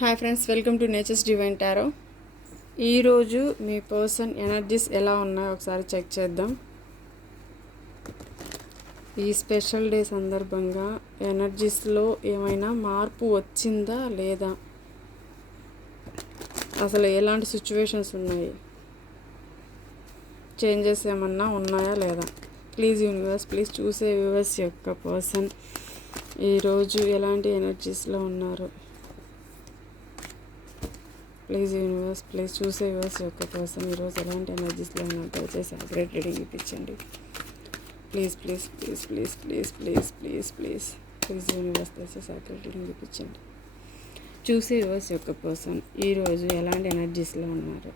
Hi friends, welcome to nature's divine tarot. ఈరోజు మీ person energies ఎలా ఉన్నాయో ఒకసారి చెక్ చేద్దాం. ఈ స్పెషల్ డే సందర్భంగా ఎనర్జీస్లో ఏమైనా మార్పు వచ్చిందా లేదా, అసలు ఎలాంటి సిచ్యువేషన్స్ ఉన్నాయి, చేంజెస్ ఏమన్నా ఉన్నాయా లేదా. ప్లీజ్ యూనివర్స్, ప్లీజ్ చూసే వ్యూవర్స్ యొక్క పర్సన్ ఈరోజు ఎలాంటి ఎనర్జీస్లో ఉన్నారు. ప్లీజ్ యూనివర్స్, ప్లీజ్ చూసే వ్యూవర్స్ యొక్క పర్సన్ ఈరోజు ఎలాంటి ఎనర్జీస్లో ఉన్నారు దయచేసి యాక్యురేట్ రీడింగ్ ఇప్పించండి. Please please please please please please please please please universe దయచేసి యాక్యురేట్ రీడింగ్ ఇప్పించండి. చూసే వ్యూవర్స్ యొక్క పర్సన్ ఈరోజు ఎలాంటి ఎనర్జీస్లో ఉన్నారు.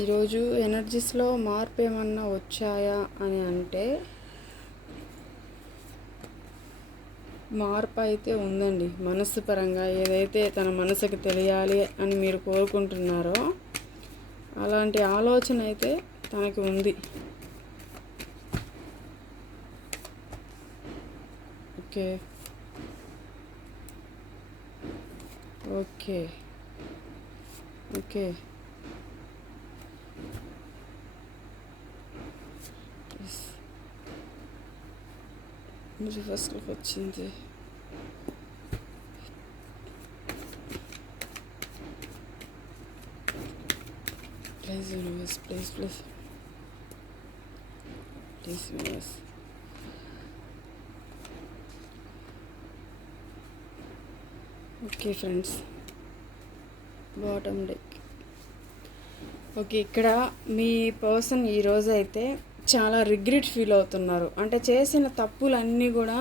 ఈరోజు ఎనర్జీస్లో మార్పు ఏమన్నా వచ్చాయా అని అంటే, మార్పు అయితే ఉందండి. మనస్సు పరంగా ఏదైతే తన మనసుకు తెలియాలి అని మీరు కోరుకుంటున్నారో అలాంటి ఆలోచన అయితే తనకి ఉంది. ఓకే ఓకే ఓకే రివర్స్లోకి వచ్చింది. Please universe, please please please universe. Okay friends, bottom deck. Okay, ఇక్కడ మీ పర్సన్ ఈరోజు అయితే చాలా రిగ్రెట్ ఫీల్ అవుతున్నారు. అంటే చేసిన తప్పులన్నీ కూడా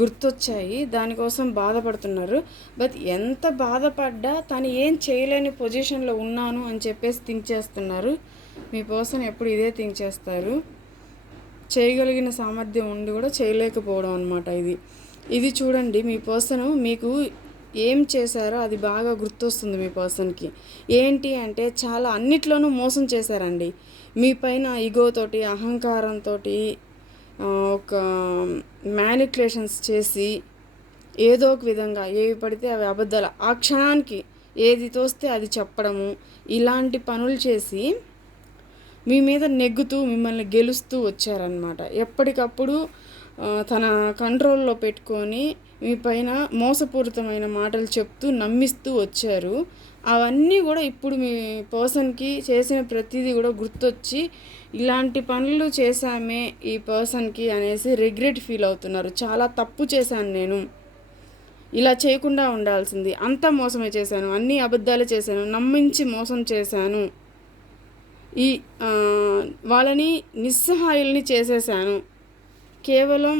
గుర్తొచ్చాయి, దానికోసం బాధపడుతున్నారు. బట్ ఎంత బాధపడ్డా తను ఏం చేయలేని పొజిషన్లో ఉన్నాను అని చెప్పేసి థింక్ చేస్తున్నారు. మీ పర్సన్ ఎప్పుడు ఇదే థింక్ చేస్తారు. చేయగలిగిన సామర్థ్యం ఉండి కూడా చేయలేకపోవడం అనమాట. ఇది చూడండి, మీ పర్సన్ మీకు ఏం చేశారో అది బాగా గుర్తొస్తుంది మీ పర్సన్కి. ఏంటి అంటే చాలా అన్నిట్లోనూ మోసం చేశారండి. మీ పైన ఈగోతోటి, అహంకారంతో ఒక మ్యానిపులేషన్స్ చేసి ఏదో ఒక విధంగా ఏవి పడితే అవి అబద్ధాలు, ఆ క్షణానికి ఏది తోస్తే అది చెప్పడము, ఇలాంటి పనులు చేసి మీ మీద నెగ్గుతూ మిమ్మల్ని గెలుస్తూ వచ్చారనమాట. ఎప్పటికప్పుడు తన కంట్రోల్లో పెట్టుకొని మీ పైన మోసపూరితమైన మాటలు చెప్తూ నమ్మిస్తూ వచ్చారు. అవన్నీ కూడా ఇప్పుడు మీ పర్సన్కి చేసిన ప్రతిదీ కూడా గుర్తొచ్చి ఇలాంటి పనులు చేశామే ఈ పర్సన్కి అనేసి రిగ్రెట్ ఫీల్ అవుతున్నారు. చాలా తప్పు చేశాను, నేను ఇలా చేయకుండా ఉండాల్సింది, అంతా మోసమే చేశాను, అన్నీ అబద్ధాలు చేశాను, నమ్మించి మోసం చేశాను, ఈ వాళ్ళని నిస్సహాయుల్ని చేసేసాను. కేవలం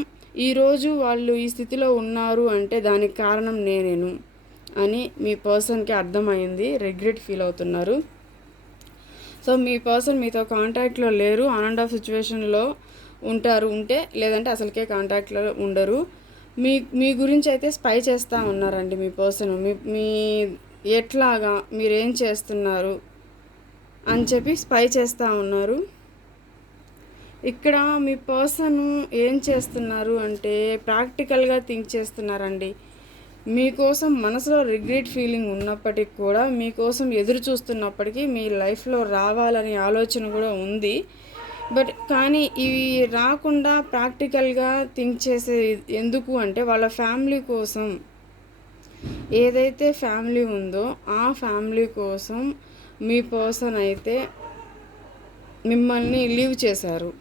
ఈరోజు వాళ్ళు ఈ స్థితిలో ఉన్నారు అంటే దానికి కారణం నేనేను అని మీ పర్సన్కి అర్థమైంది. రిగ్రెట్ ఫీల్ అవుతున్నారు. సో మీ పర్సన్ మీతో కాంటాక్ట్లో లేరు, ఆన్ అండ్ ఆఫ్ సిచ్యువేషన్లో ఉంటారు, లేదంటే అసలుకే కాంటాక్ట్లో ఉండరు. మీ గురించి అయితే స్పై చేస్తూ ఉన్నారండి మీ పర్సన్. మీ ఎట్లాగా మీరేం చేస్తున్నారు అని చెప్పి స్పై చేస్తూ ఉన్నారు. ఇక్కడ మీ పర్సన్ ఏం చేస్తున్నారు అంటే ప్రాక్టికల్గా థింక్ చేస్తున్నారండి. మీకోసం మనసులో రిగ్రెట్ ఫీలింగ్ ఉన్నప్పటికీ కూడా, మీకోసం ఎదురు చూస్తున్నప్పటికీ, మీ లైఫ్లో రావాలనే ఆలోచన కూడా ఉంది. బట్ కానీ ఇవి రాకుండా ప్రాక్టికల్గా థింక్ చేసే ఎందుకు అంటే వాళ్ళ ఫ్యామిలీ కోసం, ఏదైతే ఫ్యామిలీ ఉందో ఆ ఫ్యామిలీ కోసం మీ పర్సన్ అయితే మిమ్మల్ని లీవ్ చేశారు.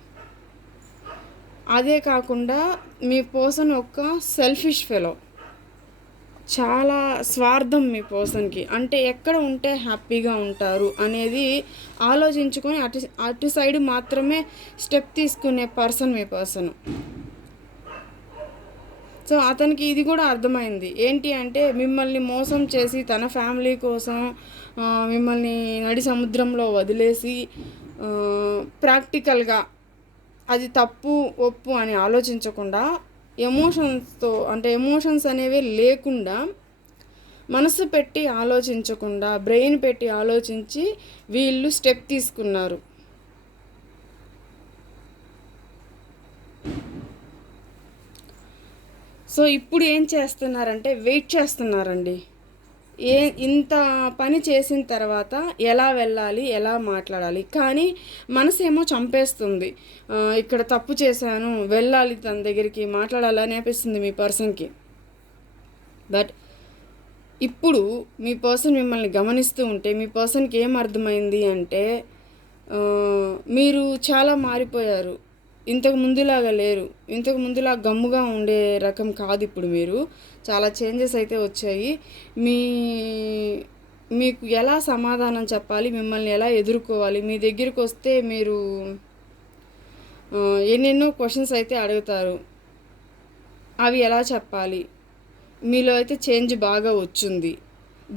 అదే కాకుండా మీ పర్సన్ ఒక సెల్ఫిష్ ఫెలో, చాలా స్వార్థం మీ పర్సన్కి. అంటే ఎక్కడ ఉంటే హ్యాపీగా ఉంటారు అనేది ఆలోచించుకొని అటు సైడ్ మాత్రమే స్టెప్ తీసుకునే పర్సన్ మీ పర్సన్. సో అతనికి ఇది కూడా అర్థమైంది. ఏంటి అంటే మిమ్మల్ని మోసం చేసి తన ఫ్యామిలీ కోసం మిమ్మల్ని నడి సముద్రంలో వదిలేసి ప్రాక్టికల్గా అది తప్పు ఒప్పు అని ఆలోచించకుండా ఎమోషన్స్ అనేవి లేకుండా, మనసు పెట్టి ఆలోచించకుండా బ్రెయిన్ పెట్టి ఆలోచించి వీళ్ళు స్టెప్ తీసుకున్నారు. సో ఇప్పుడు ఏం చేస్తున్నారంటే వెయిట్ చేస్తున్నారండి. ఇంత పని చేసిన తర్వాత ఎలా వెళ్ళాలి, ఎలా మాట్లాడాలి, కానీ మనసేమో చంపేస్తుంది. ఇక్కడ తప్పు చేశాను, వెళ్ళాలి తన దగ్గరికి, మాట్లాడాలి అని అనిపిస్తుంది మీ పర్సన్కి. బట్ ఇప్పుడు మీ పర్సన్ మిమ్మల్ని గమనిస్తూ ఉంటే మీ పర్సన్కి ఏం అర్థమైంది అంటే మీరు చాలా మారిపోయారు. ఇంతకు ముందులాగా లేరు. ఇంతకు ముందులా గమ్ముగా ఉండే రకం కాదు. ఇప్పుడు మీరు చాలా చేంజెస్ అయితే వచ్చాయి. మీకు ఎలా సమాధానం చెప్పాలి, మిమ్మల్ని ఎలా ఎదుర్కోవాలి, మీ దగ్గరికి వస్తే మీరు ఎన్నెన్నో క్వశ్చన్స్ అయితే అడుగుతారు. అవి ఎలా చెప్పాలి, మీలో అయితే చేంజ్ బాగా వచ్చింది,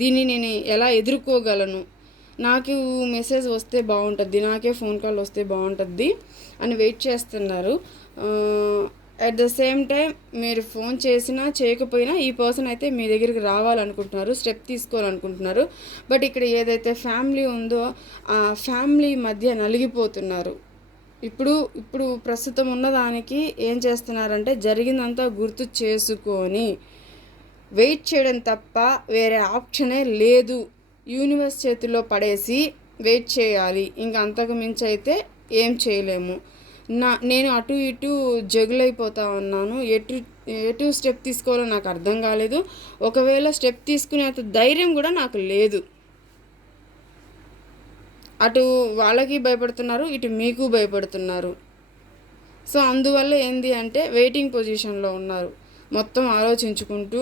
దీన్ని నేను ఎలా ఎదుర్కోగలను, నాకు మెసేజ్ వస్తే బాగుంటుంది, నాకే ఫోన్ కాల్ వస్తే బాగుంటుంది అని వెయిట్ చేస్తున్నారు. అట్ ద సేమ్ టైం మీరు ఫోన్ చేసినా చేయకపోయినా ఈ పర్సన్ అయితే మీ దగ్గరికి రావాలనుకుంటున్నారు, స్టెప్ తీసుకోవాలనుకుంటున్నారు. బట్ ఇక్కడ ఏదైతే ఫ్యామిలీ ఉందో ఆ ఫ్యామిలీ మధ్య నలిగిపోతున్నారు. ఇప్పుడు ప్రస్తుతం ఉన్నదానికి ఏం చేస్తున్నారంటే జరిగిందంతా గుర్తు చేసుకొని వెయిట్ చేయడం తప్ప వేరే ఆప్షనే లేదు. యూనివర్స్ చేతుల్లో పడేసి వెయిట్ చేయాలి. ఇంకా అంతకు మించి అయితే ఏం చేయలేము. నేను అటు ఇటు జగులైపోతా ఉన్నాను. ఎటు స్టెప్ తీసుకోవాలో నాకు అర్థం కాలేదు. ఒకవేళ స్టెప్ తీసుకునేంత ధైర్యం కూడా నాకు లేదు. అటు వాళ్ళకి భయపడుతున్నారు, ఇటు మీకు భయపడుతున్నారు. సో అందువల్ల ఏంది అంటే వెయిటింగ్ పొజిషన్లో ఉన్నారు. మొత్తం ఆలోచించుకుంటూ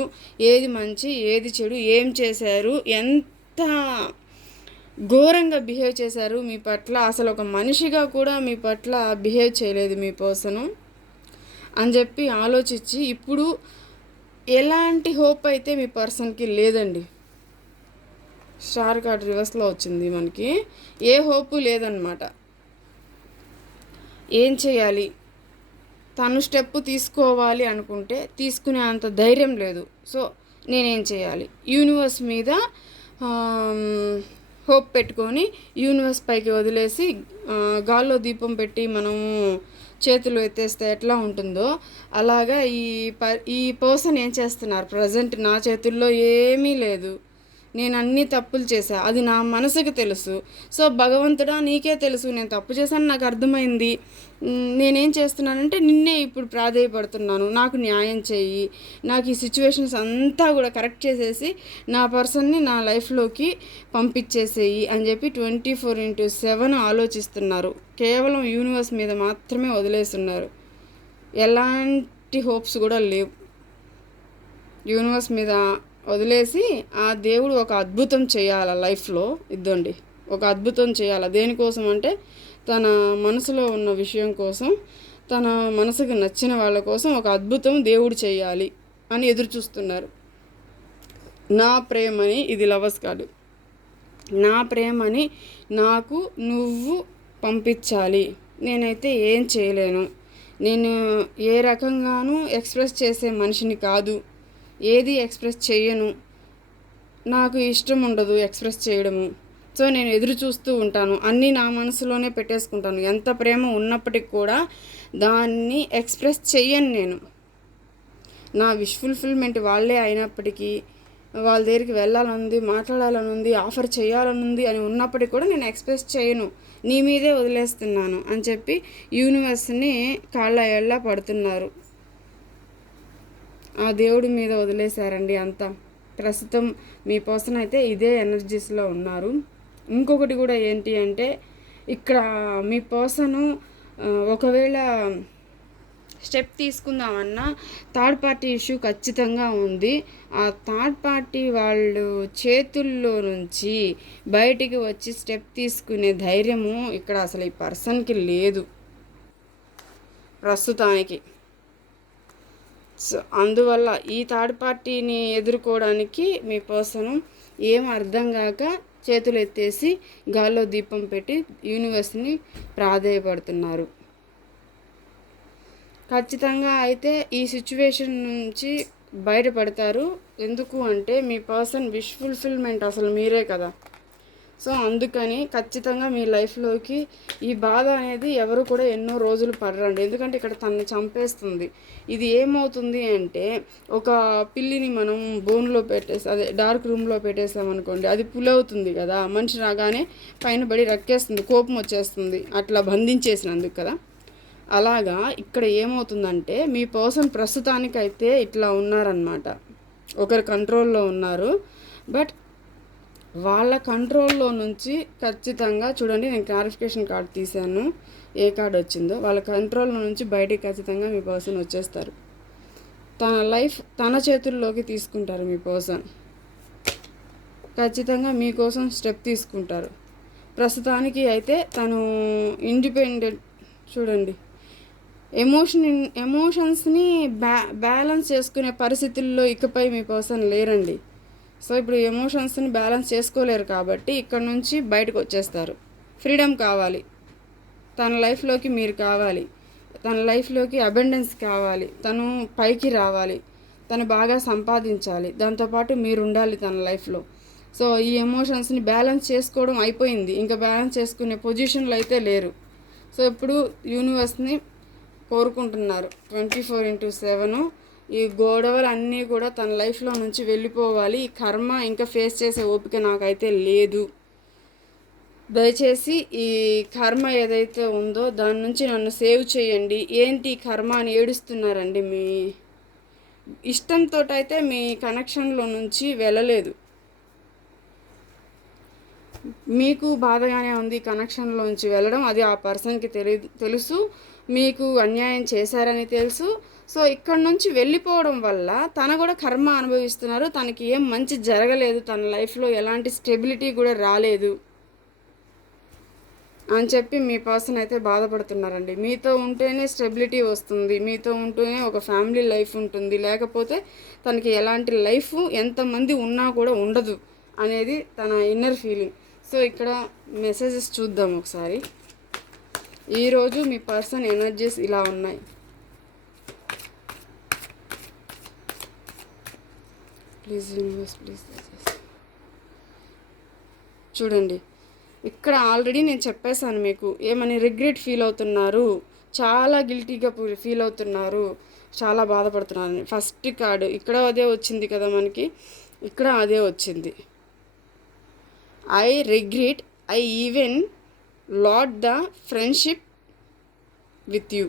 ఏది మంచి ఏది చెడు, ఏం చేశారు, ఎంత ఘోరంగా బిహేవ్ చేశారు మీ పట్ల, అసలు ఒక మనిషిగా కూడా మీ పట్ల బిహేవ్ చేయలేదు మీ పర్సను అని చెప్పి ఆలోచించి ఇప్పుడు ఎలాంటి హోప్ అయితే మీ పర్సన్కి లేదండి. స్టార్ కార్డ్ రివర్స్లో వచ్చింది మనకి. ఏ హోపు లేదన్నమాట. ఏం చేయాలి, తను స్టెప్ తీసుకోవాలి అనుకుంటే తీసుకునే అంత ధైర్యం లేదు. సో నేనేం చేయాలి, యూనివర్స్ మీద హోప్ పెట్టుకొని యూనివర్స్ పైకి వదిలేసి గాల్లో దీపం పెట్టి మనము చేతులు ఎత్తేస్తే ఎట్లా ఉంటుందో అలాగా ఈ పర్సన్ ఏం చేస్తున్నారు, ప్రజెంట్ నా చేతుల్లో ఏమీ లేదు, నేను అన్ని తప్పులు చేశా, అది నా మనసుకు తెలుసు. సో భగవంతుడా నీకే తెలుసు నేను తప్పు చేశాను, నాకు అర్థమైంది, నేనేం చేస్తున్నానంటే నిన్నే ఇప్పుడు ప్రాధేయపడుతున్నాను, నాకు న్యాయం చేయి, నాకు ఈ సిచ్యువేషన్స్ అంతా కూడా కరెక్ట్ చేసేసి నా పర్సన్ని నా లైఫ్లోకి పంపించేసేయి అని చెప్పి 24/7 ఆలోచిస్తున్నారు. కేవలం యూనివర్స్ మీద మాత్రమే వదిలేస్తున్నారు. ఎలాంటి హోప్స్ కూడా లేవు. యూనివర్స్ మీద వదిలేసి ఆ దేవుడు ఒక అద్భుతం చేయాలి లైఫ్లో. ఇద్దండి, ఒక అద్భుతం చేయాలి. దేనికోసం అంటే తన మనసులో ఉన్న విషయం కోసం, తన మనసుకు నచ్చిన వాళ్ళ కోసం ఒక అద్భుతం దేవుడు చేయాలి అని ఎదురు చూస్తున్నారు. నా ప్రేమని, ఇది లవర్స్ కార్డు, నా ప్రేమని నాకు నువ్వు పంపించాలి. నేనైతే ఏం చేయలేను, నేను ఏ రకంగానూ ఎక్స్ప్రెస్ చేసే మనిషిని కాదు, ఏది ఎక్స్ప్రెస్ చేయను, నాకు ఇష్టం ఉండదు ఎక్స్ప్రెస్ చేయడము. సో నేను ఎదురు చూస్తూ ఉంటాను, అన్నీ నా మనసులోనే పెట్టేసుకుంటాను. ఎంత ప్రేమ ఉన్నప్పటికి కూడా దాన్ని ఎక్స్ప్రెస్ చెయ్యను. నేను నా విష్ ఫుల్ఫిల్మెంట్ వాళ్ళే అయినప్పటికీ వాళ్ళ దగ్గరికి వెళ్ళాలనుంది, మాట్లాడాలనుంది, ఆఫర్ చేయాలనుంది అని ఉన్నప్పటికీ కూడా నేను ఎక్స్ప్రెస్ చేయను, నీ మీదే వదిలేస్తున్నాను అని చెప్పి యూనివర్స్ని కాళ్ళ ఏళ్ళ పడుతున్నారు. ఆ దేవుడి మీద వదిలేశారండి అంతా. ప్రస్తుతం మీ పర్సన్ అయితే ఇదే ఎనర్జీస్లో ఉన్నారు. ఇంకొకటి కూడా ఏంటి అంటే ఇక్కడ మీ పర్సను ఒకవేళ స్టెప్ తీసుకుందామన్నా థర్డ్ పార్టీ ఇష్యూ ఖచ్చితంగా ఉంది. ఆ థర్డ్ పార్టీ వాళ్ళు చేతుల్లో నుంచి బయటికి వచ్చి స్టెప్ తీసుకునే ధైర్యము ఇక్కడ అసలు ఈ పర్సన్కి లేదు ప్రస్తుతానికి. సో అందువల్ల ఈ థర్డ్ పార్టీని ఎదుర్కోవడానికి మీ పర్సన్ ఏం అర్థం కాక చేతులు ఎత్తేసి గాల్లో దీపం పెట్టి యూనివర్స్ని ప్రాధేయపడుతున్నారు. ఖచ్చితంగా అయితే ఈ సిచ్యువేషన్ నుంచి బయటపడతారు. ఎందుకు అంటే మీ పర్సన్ విష్ ఫుల్ఫిల్మెంట్ అసలు మీరే కదా. సో అందుకని ఖచ్చితంగా మీ లైఫ్లోకి ఈ బాధ అనేది ఎవరు కూడా ఎన్నో రోజులు పడరండి. ఎందుకంటే ఇక్కడ తనని చంపేస్తుంది. ఇది ఏమవుతుంది అంటే ఒక పిల్లిని మనం బోన్లో అదే డార్క్ రూమ్లో పెట్టేసామనుకోండి, అది పులవుతుంది కదా. మనిషి రాగానే పైన పడి రక్కేస్తుంది, కోపం వచ్చేస్తుంది, అట్లా బంధించేసినందుకు కదా. అలాగా ఇక్కడ ఏమవుతుందంటే మీ పర్సన్ ప్రస్తుతానికైతే ఇట్లా ఉన్నారనమాట, ఒకరి కంట్రోల్లో ఉన్నారు. బట్ వాళ్ళ కంట్రోల్లో నుంచి ఖచ్చితంగా చూడండి, నేను క్లారిఫికేషన్ కార్డ్ తీశాను, ఏ కార్డ్ వచ్చిందో. వాళ్ళ కంట్రోల్లో నుంచి బయటికి ఖచ్చితంగా మీ పర్సన్ వచ్చేస్తారు. తన లైఫ్ తన చేతుల్లోకి తీసుకుంటారు మీ పర్సన్. ఖచ్చితంగా మీకోసం స్టెప్ తీసుకుంటారు. ప్రస్తుతానికి అయితే తను ఇండిపెండెంట్. చూడండి, ఎమోషన్స్ని బ్యాలెన్స్ చేసుకునే పరిస్థితుల్లో ఇకపై మీ పర్సన్ లేరండి. సో ఇప్పుడు ఎమోషన్స్ని బ్యాలెన్స్ చేసుకోలేరు కాబట్టి ఇక్కడ నుంచి బయటకు వచ్చేస్తారు. ఫ్రీడమ్ కావాలి, తన లైఫ్లోకి మీరు కావాలి, తన లైఫ్లోకి అబెండెన్స్ కావాలి, తను పైకి రావాలి, తను బాగా సంపాదించాలి, దాంతోపాటు మీరు ఉండాలి తన లైఫ్లో. సో ఈ ఎమోషన్స్ని బ్యాలెన్స్ చేసుకోవడం అయిపోయింది, ఇంకా బ్యాలెన్స్ చేసుకునే పొజిషన్లో అయితే లేరు. సో ఇప్పుడు యూనివర్స్ని కోరుకుంటున్నారు 24/7 ఈ గొడవలు అన్నీ కూడా తన లైఫ్లో నుంచి వెళ్ళిపోవాలి. ఈ కర్మ ఇంకా ఫేస్ చేసే ఓపిక నాకైతే లేదు. దయచేసి ఈ కర్మ ఏదైతే ఉందో దాని నుంచి నన్ను సేవ్ చేయండి. ఏంటి కర్మ అని ఏడుస్తున్నారండి. మీ ఇష్టంతో అయితే మీ కనెక్షన్లో నుంచి వెళ్ళలేదు. మీకు బాధగానే ఉంది కనెక్షన్లోంచి వెళ్ళడం. అది ఆ పర్సన్కి తెలుసు, మీకు అన్యాయం చేశారని తెలుసు. సో ఇక్కడ నుంచి వెళ్ళిపోవడం వల్ల తన కూడా కర్మ అనుభవిస్తున్నారు. తనకి ఏం మంచి జరగలేదు, తన లైఫ్లో ఎలాంటి స్టెబిలిటీ కూడా రాలేదు అని చెప్పి మీ పర్సన్ అయితే బాధపడుతున్నారండి. మీతో ఉంటేనే స్టెబిలిటీ వస్తుంది, మీతో ఉంటేనే ఒక ఫ్యామిలీ లైఫ్ ఉంటుంది, లేకపోతే తనకి ఎలాంటి లైఫ్ ఎంతమంది ఉన్నా కూడా ఉండదు అనేది తన ఇన్నర్ ఫీలింగ్. సో ఇక్కడ మెసేజెస్ చూద్దాం ఒకసారి. ఈరోజు మీ పర్సన్ ఎనర్జీస్ ఇలా ఉన్నాయి. Please universe please. చూడండి, ఇక్కడ ఆల్రెడీ నేను చెప్పేశాను మీకు ఏమని. రిగ్రెట్ ఫీల్ అవుతున్నారు, చాలా గిల్టీగా ఫీల్ అవుతున్నారు, చాలా బాధపడుతున్నారు. ఫస్ట్ కార్డు ఇక్కడ అదే వచ్చింది కదా మనకి, ఇక్కడ అదే వచ్చింది. I regret, I even lot the friendship with you.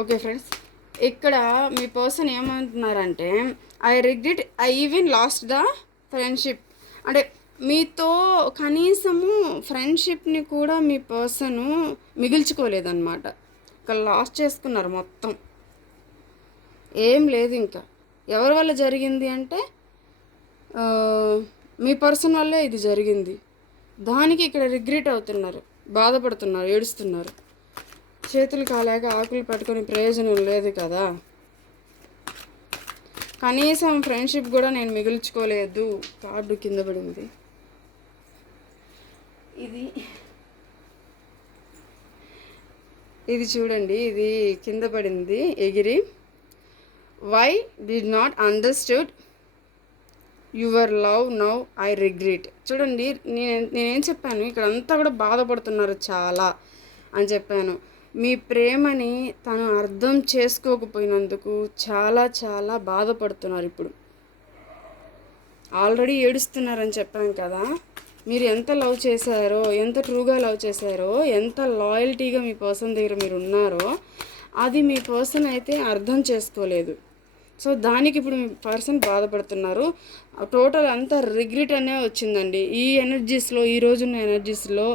Okay friends, ఇక్కడ మీ పర్సన్ ఏమంటున్నారంటే I regret, I even last the friendship. అంటే మీతో కనీసము ఫ్రెండ్షిప్ని కూడా మీ పర్సను మిగిల్చుకోలేదన్నమాట. ఇక్కడ లాస్ట్ చేసుకున్నారు మొత్తం, ఏం లేదు ఇంకా. ఎవరి వల్ల జరిగింది అంటే మీ పర్సన్ వల్లే ఇది జరిగింది. దానికి ఇక్కడ రిగ్రెట్ అవుతున్నారు, బాధపడుతున్నారు, ఏడుస్తున్నారు. చేతులు కాలేక ఆకులు పట్టుకొని ప్రయోజనం లేదు కదా. కనీసం ఫ్రెండ్షిప్ కూడా నేను మిగుల్చుకోలేదు. కార్డు కింద పడింది. ఇది చూడండి, ఇది కింద పడింది ఎగిరి. Why did not understood your love now I regret. చూడండి, నేనేం చెప్పాను, ఇక్కడ అంతా కూడా బాధపడుతున్నారు చాలా అని చెప్పాను. మీ ప్రేమని తను అర్థం చేసుకోకపోయినందుకు చాలా చాలా బాధపడుతున్నారు. ఇప్పుడు ఆల్రెడీ ఏడుస్తున్నారని చెప్పాను కదా. మీరు ఎంత లవ్ చేశారో, ఎంత ట్రూగా లవ్ చేశారో, ఎంత లాయల్టీగా మీ పర్సన్ దగ్గర మీరు ఉన్నారో అది మీ పర్సన్ అయితే అర్థం చేసుకోలేదు. సో దానికి ఇప్పుడు మీ పర్సన్ బాధపడుతున్నారు. టోటల్ అంతా రిగ్రెట్ అనే వచ్చిందండి. ఈ ఎనర్జీస్లో, ఈ రోజున్న ఎనర్జీస్లో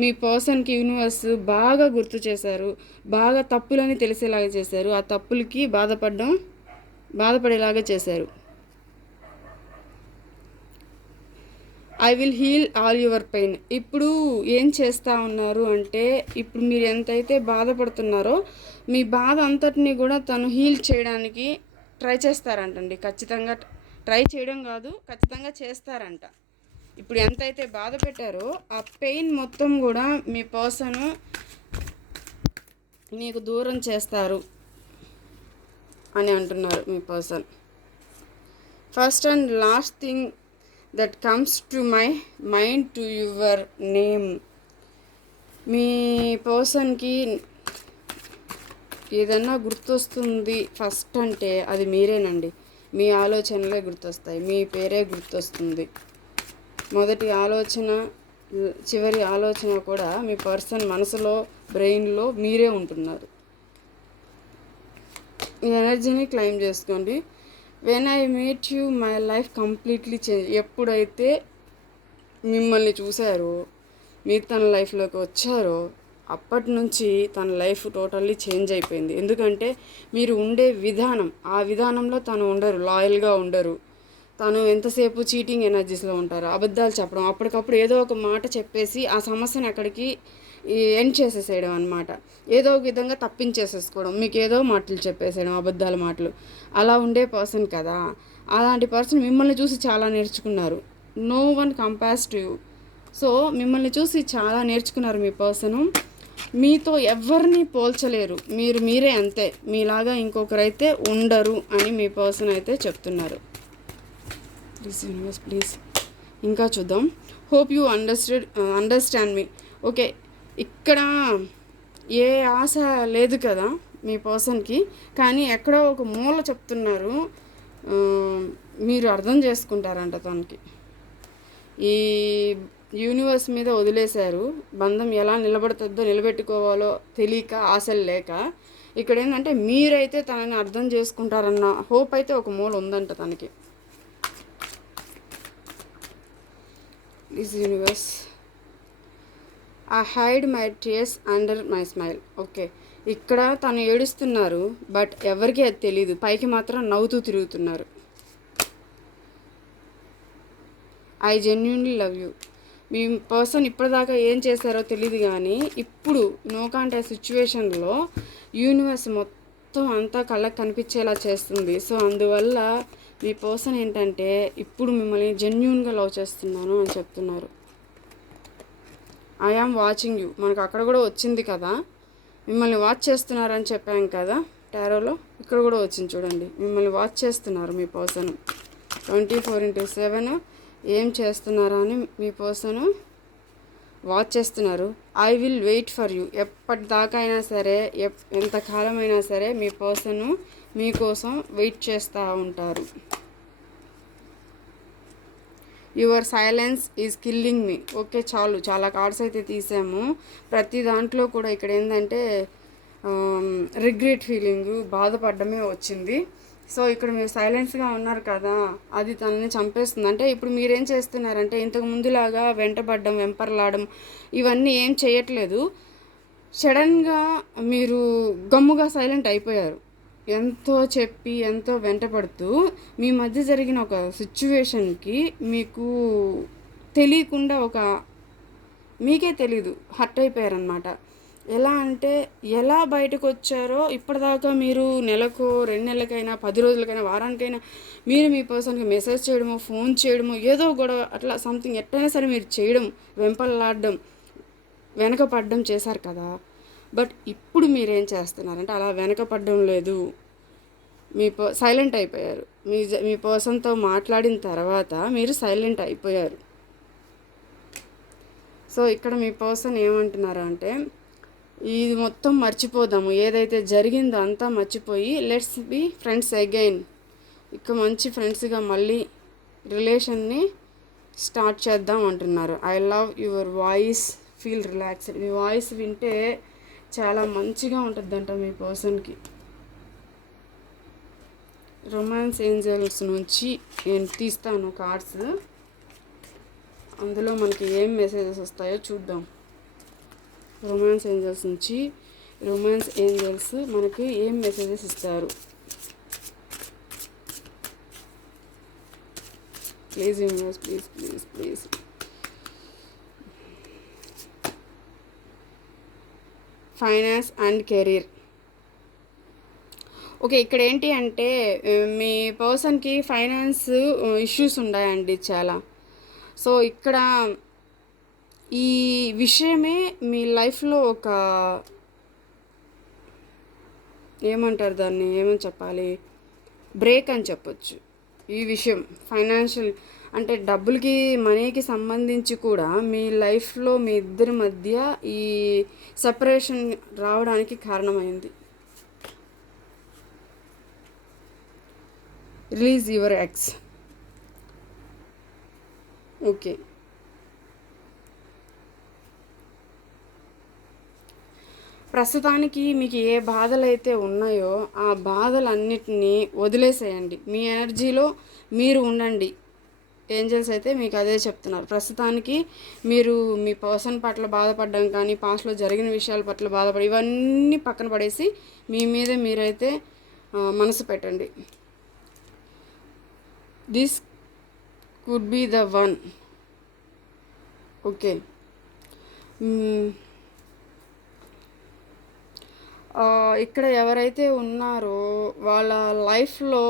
మీ పర్సన్కి యూనివర్స్ బాగా గుర్తు చేశారు, బాగా తప్పులని తెలిసేలాగా చేశారు, ఆ తప్పులకి బాధపడేలాగా చేశారు. I will heal all your pain. ఇప్పుడు ఏం చేస్తూ ఉన్నారు అంటే, ఇప్పుడు మీరు ఎంతైతే బాధపడుతున్నారో మీ బాధ అంతటినీ కూడా తను హీల్ చేయడానికి ట్రై చేస్తారంటండి. ఖచ్చితంగా ట్రై చేయడం కాదు, ఖచ్చితంగా చేస్తారంట. ఇప్పుడు ఎంతైతే బాధ పెట్టారో ఆ పెయిన్ మొత్తం కూడా మీ పర్సన్ నీకు దూరం చేస్తారు అని అంటున్నారు మీ person. First and last thing that comes to my mind to your name. మీ పర్సన్కి ఏదన్నా గుర్తొస్తుంది ఫస్ట్ అంటే అది మీరేనండి. మీ ఆలోచనలే గుర్తొస్తాయి, మీ పేరే గుర్తొస్తుంది. మొదటి ఆలోచన, చివరి ఆలోచన కూడా మీ పర్సన్ మనసులో, బ్రెయిన్లో మీరే ఉంటున్నారు. ఈ ఎనర్జీని క్లెయిమ్ చేసుకోండి. When I meet you my life completely change. ఎప్పుడైతే మిమ్మల్ని చూశారో, మీరు తన లైఫ్లోకి వచ్చారో అప్పటి నుంచి తన లైఫ్ టోటల్లీ చేంజ్ అయిపోయింది. ఎందుకంటే మీరు ఉండే విధానం, ఆ విధానంలో తను ఉండరు, లాయల్గా ఉండరు. తను ఎంతసేపు చీటింగ్ ఎనర్జీస్లో ఉంటారు, అబద్ధాలు చెప్పడం, అప్పటికప్పుడు ఏదో ఒక మాట చెప్పేసి ఆ సమస్యను అక్కడికి ఎండ్ చేసేసేయడం అనమాట. ఏదో ఒక విధంగా తప్పించేసేసుకోవడం, మీకు ఏదో మాటలు చెప్పేసేయడం, అబద్ధాల మాటలు. అలా ఉండే పర్సన్ కదా. అలాంటి పర్సన్ మిమ్మల్ని చూసి చాలా నేర్చుకున్నారు. No one compares to you. So మిమ్మల్ని చూసి చాలా నేర్చుకున్నారు మీ పర్సను. మీతో ఎవరిని పోల్చలేరు, మీరే అంతే, మీలాగా ఇంకొకరైతే ఉండరు అని మీ పర్సన్ అయితే చెప్తున్నారు. ప్లీజ్ యూనివర్స్ ప్లీజ్ ఇంకా చూద్దాం. Hope you understand me. Okay, ఇక్కడ ఏ ఆశ లేదు కదా మీ పర్సన్కి, కానీ ఎక్కడో ఒక మూల చెప్తున్నారు, మీరు అర్థం చేసుకుంటారంట తనకి. ఈ యూనివర్స్ మీద వదిలేశారు. బంధం ఎలా నిలబెట్టుకోవాలో తెలియక, ఆశలు లేక. ఇక్కడ ఏంటంటే మీరైతే తనని అర్థం చేసుకుంటారన్న హోప్ అయితే ఒక మూల ఉందంట తనకి. Please universe, I hide my tears under my smile. Okay, ఇక్కడ తను ఏడుస్తున్నారు, బట్ ఎవరికీ అది తెలీదు. పైకి మాత్రం నవ్వుతూ తిరుగుతున్నారు. I genuinely love you. Me person ఇప్పటిదాకా ఏం చేశారో తెలియదు, కానీ ఇప్పుడు నో కాంటాక్ట్ సిచ్యువేషన్లో యూనివర్స్ మొత్తం అంతా కళ్ళకి కనిపించేలా చేస్తుంది. సో అందువల్ల మీ పర్సన్ ఏంటంటే ఇప్పుడు మిమ్మల్ని జెన్యూన్గా లవ్ చేస్తున్నాను అని చెప్తున్నారు. I am watching you. మనకు అక్కడ కూడా వచ్చింది కదా, మిమ్మల్ని వాచ్ చేస్తున్నారని చెప్పాం కదా టారోలో. ఇక్కడ కూడా వచ్చింది చూడండి, మిమ్మల్ని వాచ్ చేస్తున్నారు మీ పర్సన్ 24/7. ఏం చేస్తున్నారా అని మీ పర్సను వాచ్ చేస్తున్నారు. I will wait for you. ఎప్పటిదాకా అయినా సరే, ఎంతకాలమైనా సరే మీ పర్సను మీకోసం వెయిట్ చేస్తూ ఉంటారు. Your silence is killing me. Okay, చాలా కార్డ్స్ అయితే తీసాము. ప్రతి దాంట్లో కూడా ఇక్కడ ఏంటంటే రిగ్రెట్ ఫీలింగు, బాధపడమే వచ్చింది. సో ఇక్కడ మీరు సైలెన్స్గా ఉన్నారు కదా, అది తనని చంపేస్తుంది. అంటే ఇప్పుడు మీరేం చేస్తున్నారంటే ఇంతకు ముందులాగా వెంటబడడం, వెంపర్లాడడం ఇవన్నీ ఏం చేయట్లేదు. సడన్గా మీరు గమ్ముగా సైలెంట్ అయిపోయారు. ఎంతో చెప్పి ఎంతో వెంటపడుతూ మీ మధ్య జరిగిన ఒక సిచ్యువేషన్కి మీకు తెలియకుండా మీకే తెలీదు, హర్ట్ అయిపోయారనమాట. ఎలా అంటే ఎలా బయటకు వచ్చారో ఇప్పటిదాకా మీరు నెలకు, 2 నెలలకైనా, 10 రోజులకైనా, వారానికైనా మీరు మీ పర్సన్కి మెసేజ్ చేయడమో, ఫోన్ చేయడమో, ఏదో గొడవ అట్లా సంథింగ్ ఎట్టైనా సరే మీరు చేయడం, వెంపలాడడం, వెనకపడడం చేశారు కదా. బట్ ఇప్పుడు మీరేం చేస్తున్నారంటే అలా వెనకపడడం లేదు, సైలెంట్ అయిపోయారు. మీ పర్సన్తో మాట్లాడిన తర్వాత మీరు సైలెంట్ అయిపోయారు. సో ఇక్కడ మీ పర్సన్ ఏమంటున్నారు అంటే ఇది మొత్తం మర్చిపోదాము, ఏదైతే జరిగిందో అంతా మర్చిపోయి లెట్స్ బి ఫ్రెండ్స్ అగైన్. ఇక మంచి ఫ్రెండ్స్గా మళ్ళీ రిలేషన్ని స్టార్ట్ చేద్దాం అంటున్నారు. I love your voice, feel relaxed. Me voice వింటే చాలా మంచిగా ఉంటుందంట మీ పర్సన్కి. రొమాన్స్ ఏంజల్స్ నుంచి నేను తీస్తాను కార్డ్స్, అందులో మనకి ఏం మెసేజెస్ వస్తాయో చూద్దాం. రొమాన్స్ ఏంజల్స్ నుంచి రొమాన్స్ ఏంజల్స్ మనకి ఏం మెసేజెస్ ఇస్తారు. Please universe please please please. Finance and career. Okay, ఇక్కడ ఏంటి అంటే మీ పర్సన్కి ఫైనాన్స్ ఇష్యూస్ ఉన్నాయండి చాలా. సో ఇక్కడ ఈ విషయమే మీ లైఫ్లో ఒక ఏమంటారు దాన్ని, ఏమని చెప్పాలి, బ్రేక్ అని చెప్పొచ్చు. ఈ విషయం ఫైనాన్షియల్ అంటే డబ్బులకి మనీకి సంబంధించి కూడా మీ లైఫ్లో మీ ఇద్దరి మధ్య ఈ సెపరేషన్ రావడానికి కారణమైంది. Release your ex. ఓకే, ప్రస్తుతానికి మీకు ఏ బాధలు అయితే ఉన్నాయో ఆ బాధలన్నిటినీ వదిలేసేయండి. మీ ఎనర్జీలో మీరు ఉండండి. ఏంజల్స్ అయితే మీకు అదే చెప్తున్నారు. ప్రస్తుతానికి మీరు మీ పర్సన్ పట్ల బాధపడడం కానీ, పాస్ట్లో జరిగిన విషయాల పట్ల బాధపడి ఇవన్నీ పక్కన పడేసి మీ మీద మీరైతే మనసు పెట్టండి. This could be the one. Okay, ఇక్కడ ఎవరైతే ఉన్నారో వాళ్ళ లైఫ్లో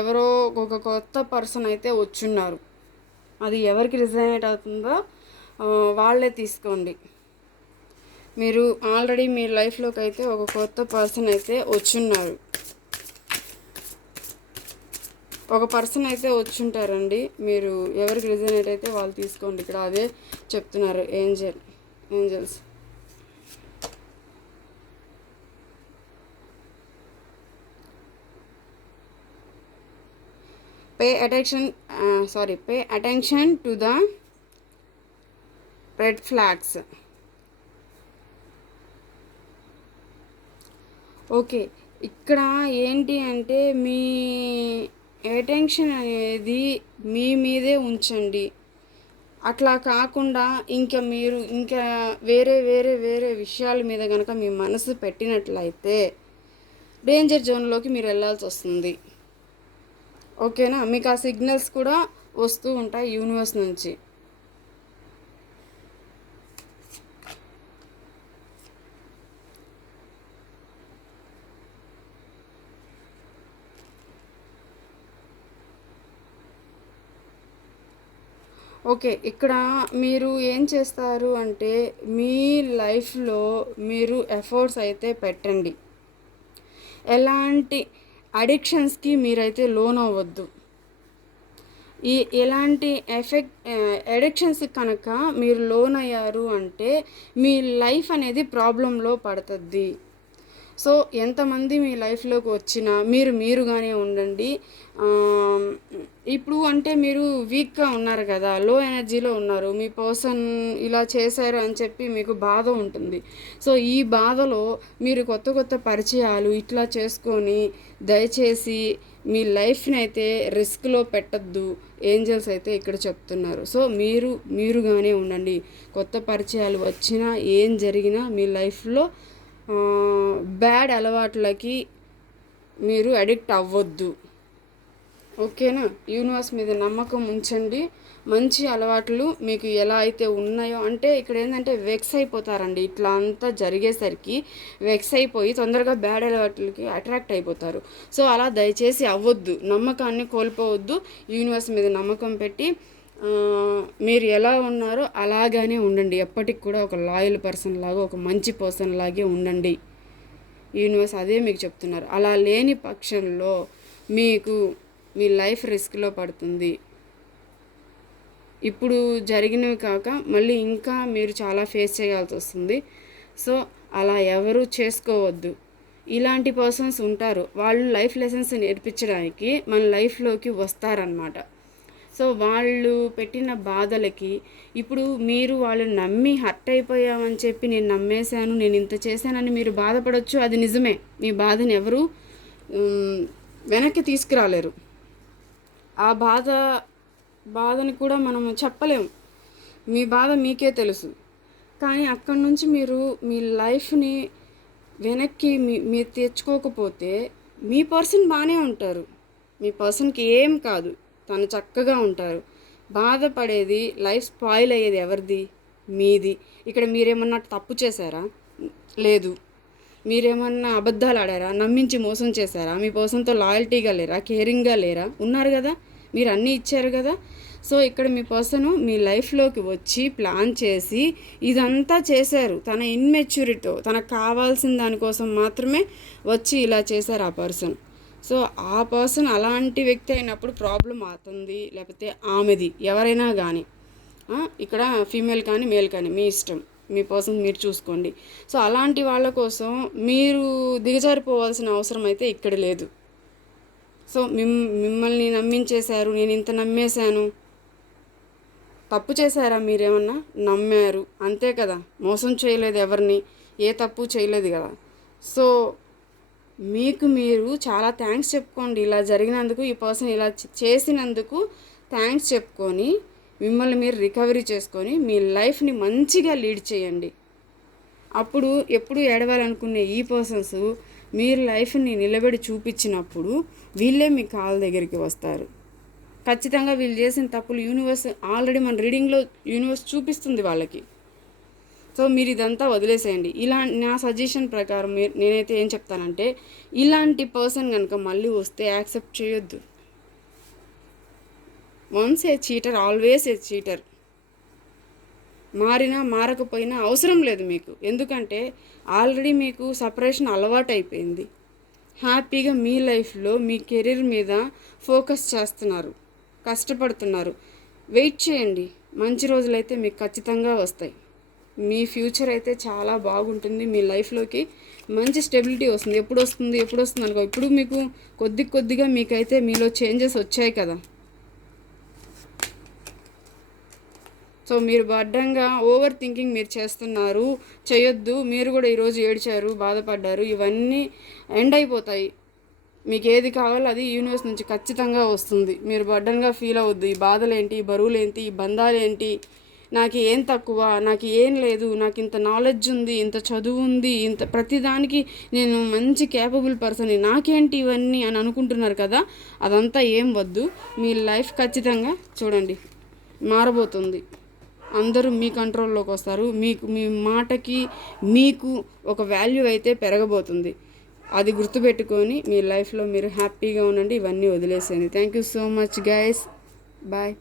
ఎవరో ఒక కొత్త పర్సన్ అయితే వచ్చున్నారు. అది ఎవరికి రిజనేట్ అవుతుందో వాళ్ళే తీసుకోండి. మీరు ఆల్రెడీ మీ లైఫ్లోకి అయితే ఒక కొత్త పర్సన్ అయితే వచ్చున్నారు. ఒక పర్సన్ అయితే వచ్చుంటారండి. మీరు ఎవరికి రిజనేట్ అయితే వాళ్ళు తీసుకోండి. ఇక్కడ అదే చెప్తున్నారు angels. pay attention to the red flags. Okay, ఇక్కడ ఏంటి అంటే మీ అటెన్షన్ అనేది మీ మీదే ఉంచండి. అట్లా కాకుండా ఇంకా వేరే వేరే వేరే విషయాల మీద కనుక మీ మనసు పెట్టినట్లయితే డేంజర్ జోన్లోకి మీరు వెళ్ళాల్సి వస్తుంది. ఓకేనా, మీకు ఆ సిగ్నల్స్ కూడా వస్తూ ఉంటాయి యూనివర్స్ నుంచి. ఓకే, ఇక్కడ మీరు ఏం చేస్తారు అంటే మీ లైఫ్లో మీరు ఎఫర్ట్స్ అయితే పెట్టండి. ఎలాంటి అడిక్షన్స్కి మీరైతే లోన్ అవ్వద్దు. ఎలాంటి అడిక్షన్స్ కనుక మీరు లోన్ అయ్యారు అంటే మీ లైఫ్ అనేది ప్రాబ్లంలో పడుతుంది. సో ఎంతమంది మీ లైఫ్లోకి వచ్చినా మీరుగానే ఉండండి. ఇప్పుడు అంటే మీరు వీక్గా ఉన్నారు కదా, లో ఎనర్జీలో ఉన్నారు, మీ పర్సన్ ఇలా చేశారు అని చెప్పి మీకు బాధ ఉంటుంది. సో ఈ బాధలో మీరు కొత్త కొత్త పరిచయాలు ఇట్లా చేసుకొని దయచేసి మీ లైఫ్ని అయితే రిస్క్లో పెట్టద్దు. ఏంజల్స్ అయితే ఇక్కడ చెప్తున్నారు. సో మీరుగానే ఉండండి. కొత్త పరిచయాలు వచ్చినా ఏం జరిగినా మీ లైఫ్లో బ్యాడ్ అలవాట్లకి మీరు అడిక్ట్ అవ్వద్దు. ఓకేనా, యూనివర్స్ మీద నమ్మకం ఉంచండి. మంచి అలవాట్లు మీకు ఎలా అయితే ఉన్నాయో అంటే ఇక్కడ ఏంటంటే వెక్స్ అయిపోతారండి. ఇట్లా అంతా జరిగేసరికి వెక్స్ అయిపోయి తొందరగా బ్యాడ్ అలవాట్లకి అట్రాక్ట్ అయిపోతారు. సో అలా దయచేసి అవ్వద్దు. నమ్మకాన్ని కోల్పోవద్దు. యూనివర్స్ మీద నమ్మకం పెట్టి మీరు ఎలా ఉన్నారో అలాగానే ఉండండి. ఎప్పటికి కూడా ఒక లాయల్ పర్సన్ లాగా, ఒక మంచి పర్సన్ లాగే ఉండండి. యూనివర్స్ అదే మీకు చెప్తున్నారు. అలా లేని పక్షంలో మీకు మీ లైఫ్ రిస్క్లో పడుతుంది. ఇప్పుడు జరిగినవి కాక మళ్ళీ ఇంకా మీరు చాలా ఫేస్ చేయాల్సి వస్తుంది. సో అలా ఎవరు చేసుకోవద్దు. ఇలాంటి పర్సన్స్ ఉంటారు, వాళ్ళు లైఫ్ లెసన్స్ నేర్పించడానికి మన లైఫ్లోకి వస్తారనమాట. సో వాళ్ళు పెట్టిన బాధలకి ఇప్పుడు మీరు వాళ్ళు నమ్మి హర్ట్ అయిపోయామని చెప్పి నేను నమ్మేశాను, నేను ఇంత చేశానని మీరు బాధపడవచ్చు. అది నిజమే. మీ బాధని ఎవరు వెనక్కి తీసుకురాలేరు. ఆ బాధని కూడా మనం చెప్పలేము. మీ బాధ మీకే తెలుసు. కానీ అక్కడి నుంచి మీరు మీ లైఫ్ని వెనక్కి మీరు తెచ్చుకోకపోతే మీ పర్సన్ బాగానే ఉంటారు. మీ పర్సన్కి ఏం కాదు, తను చక్కగా ఉంటారు. బాధపడేది, లైఫ్ స్పాయిల్ అయ్యేది ఎవరిది? మీది. ఇక్కడ మీరేమన్నా తప్పు చేశారా? లేదు. మీరేమన్నా అబద్ధాలు ఆడారా? నమ్మించి మోసం చేశారా? మీ పర్సన్తో లాయల్టీగా లేరా? కేరింగ్గా లేరా? ఉన్నారు కదా, మీరు అన్నీ ఇచ్చారు కదా. సో ఇక్కడ మీ పర్సన్ మీ లైఫ్లోకి వచ్చి ప్లాన్ చేసి ఇదంతా చేశారు. తన ఇన్మెచ్యూరిటీతో తనకు కావాల్సిన దానికోసం మాత్రమే వచ్చి ఇలా చేశారు ఆ పర్సన్. సో ఆ పర్సన్ అలాంటి వ్యక్తి అయినప్పుడు ప్రాబ్లం అవుతుంది, లేకపోతే ఆమెది, ఎవరైనా కానీ. ఇక్కడ ఫీమేల్ కానీ మేల్ కానీ మీ ఇష్టం, మీ పర్సన్ మీరు చూసుకోండి. సో అలాంటి వాళ్ళ కోసం మీరు దిగజారిపోవాల్సిన అవసరం అయితే ఇక్కడ లేదు. సో మిమ్మల్ని నమ్మించేశారు, నేను ఇంత నమ్మేశాను. తప్పు చేశారా మీరేమన్నా? నమ్మారు అంతే కదా, మోసం చేయలేదు, ఎవరిని ఏ తప్పు చేయలేదు కదా. సో మీకు మీరు చాలా థ్యాంక్స్ చెప్పుకోండి. ఇలా జరిగినందుకు, ఈ పర్సన్ ఇలా చేసినందుకు థ్యాంక్స్ చెప్పుకొని మిమ్మల్ని మీరు రికవరీ చేసుకొని మీ లైఫ్ని మంచిగా లీడ్ చేయండి. అప్పుడు ఎప్పుడు ఏడవాలనుకునే ఈ పర్సన్స్ మీరు లైఫ్ని నిలబడి చూపించినప్పుడు వీళ్ళే మీ కాళ్ళ దగ్గరికి వస్తారు. ఖచ్చితంగా వీళ్ళు చేసిన తప్పులు యూనివర్స్ ఆల్రెడీ మన రీడింగ్లో యూనివర్స్ చూపిస్తుంది వాళ్ళకి. సో మీరు ఇదంతా వదిలేసేయండి. ఇలా నా సజెషన్ ప్రకారం నేనైతే ఏం చెప్తానంటే, ఇలాంటి పర్సన్ కనుక మళ్ళీ వస్తే యాక్సెప్ట్ చేయొద్దు. Once A cheater always a cheater. మారినా మారకపోయినా అవసరం లేదు మీకు. ఎందుకంటే ఆల్రెడీ మీకు సపరేషన్ అలవాటు అయిపోయింది. హ్యాపీగా మీ లైఫ్లో మీ కెరీర్ మీద ఫోకస్ చేస్తున్నారు, కష్టపడుతున్నారు. వెయిట్ చేయండి, మంచి రోజులైతే మీకు ఖచ్చితంగా వస్తాయి. మీ ఫ్యూచర్ అయితే చాలా బాగుంటుంది. మీ లైఫ్లోకి మంచి స్టెబిలిటీ వస్తుంది. ఎప్పుడు వస్తుంది అనుకో. ఇప్పుడు మీకు కొద్దిగా మీకైతే మీలో చేంజెస్ వచ్చాయి కదా. సో మీరు అడ్డంగా ఓవర్ థింకింగ్ మీరు చేస్తున్నారు, చేయొద్దు. మీరు కూడా ఈరోజు ఏడ్చారు, బాధపడ్డారు, ఇవన్నీ ఎండ్ అయిపోతాయి. మీకు ఏది కావాలో అది యూనివర్స్ నుంచి ఖచ్చితంగా వస్తుంది. మీరు బర్డన్గా ఫీల్ అవ్వద్దు. ఈ బాధలేంటి, ఈ బరువులేంటి, ఈ బంధాలేంటి, నాకు ఏం తక్కువ, నాకు ఏం లేదు, నాకు ఇంత నాలెడ్జ్ ఉంది, ఇంత చదువు ఉంది, ఇంత ప్రతిదానికి నేను మంచి క్యాపబుల్ పర్సన్, నాకేంటి ఇవన్నీ అని అనుకుంటున్నారు కదా. అదంతా ఏం వద్దు. మీ లైఫ్ ఖచ్చితంగా చూడండి మారబోతుంది. అందరూ మీ కంట్రోల్లోకి వస్తారు. మీ మాటకి మీకు ఒక వాల్యూ అయితే పెరగబోతుంది. అది గుర్తుపెట్టుకొని మీ లైఫ్లో మీరు హ్యాపీగా ఉండండి. ఇవన్నీ వదిలేసేయండి. Thank you so much guys. Bye.